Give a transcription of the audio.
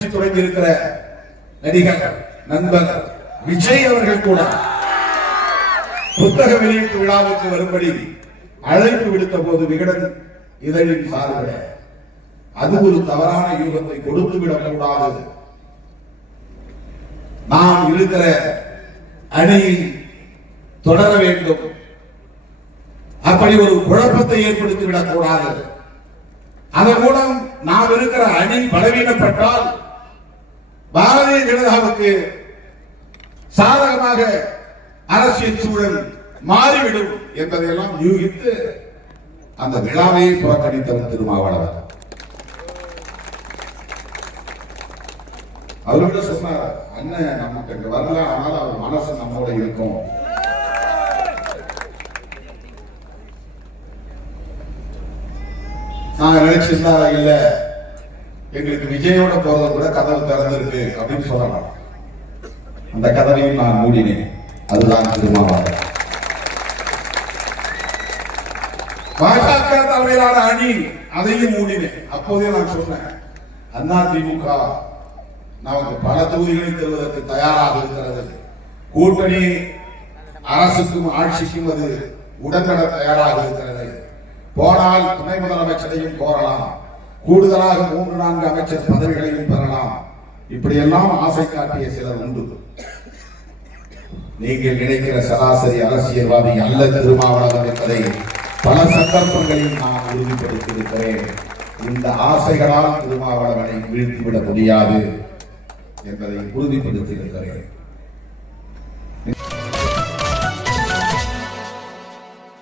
தொடங்கி இருக்கிற நடிகர் நண்பர் விஜய் அவர்கள் கூட புத்தக வெளியீட்டு விழாவுக்கு வரும்படி அழைப்பு விடுத்த போது விகடன் இதழின் சார்பில் அது ஒரு தவறான யூகத்தை கொடுத்து விடக்கூடாது, நாம் இருக்கிற அணியில் தொடர வேண்டும், அப்படி ஒரு குழப்பத்தை ஏற்படுத்தி விடக்கூடாது, அதன் மூலம் நாம் இருக்கிற அணி பலவீனப்பட்டால் பாரதிய ஜனதாவுக்கு சாதகமாக அரசியல் சூழல் மாறிவிடும் என்பதையெல்லாம் யூகித்து அந்த விழாவை புறக்கணித்தவர் திருமாவளவன். அவர்கிட்ட சொன்னார், அண்ணன் நமக்கு வரல, ஆனால் அவர் மனசு நம்மோட இருக்கும். நாங்க நினைச்சிருந்தா இல்ல எங்களுக்கு விஜயோட போறது கூட கதவு திறந்திருக்கு அப்படின்னு சொல்லலாம். அந்த கதவையும் நான் மூடினேன். அதுதான் திருமாவளவன். பாஜக தலைமையிலான அணி அதையும் மூடினேன். அப்போதே நான் சொன்னேன், அதிமுக நமக்கு பல தொகுதிகளை தருவதற்கு தயாராக இருக்கிறது, கூட்டணி அரசுக்கும் ஆட்சிக்கும் அது உடன்பட தயாராக இருக்கிறது, போனால் துணை முதலமைச்சரையும் கோரலாம், கூடுதலாக 3-4 அமைச்சர் பதவிகளையும் பெறலாம், இப்படியெல்லாம் ஆசை காட்டிய சிலர் உண்டு. நீங்கள் நினைக்கிற சராசரி அரசியல்வாதி அல்ல திருமாவளவன் என்பதை பல சந்தர்ப்பங்களில் நான் உறுதிப்படுத்தியிருக்கிறேன். இந்த ஆசைகளால் திருமாவளவனை வீழ்த்திவிட முடியாது என்பதை உறுதிப்படுத்தியிருக்கிறேன்.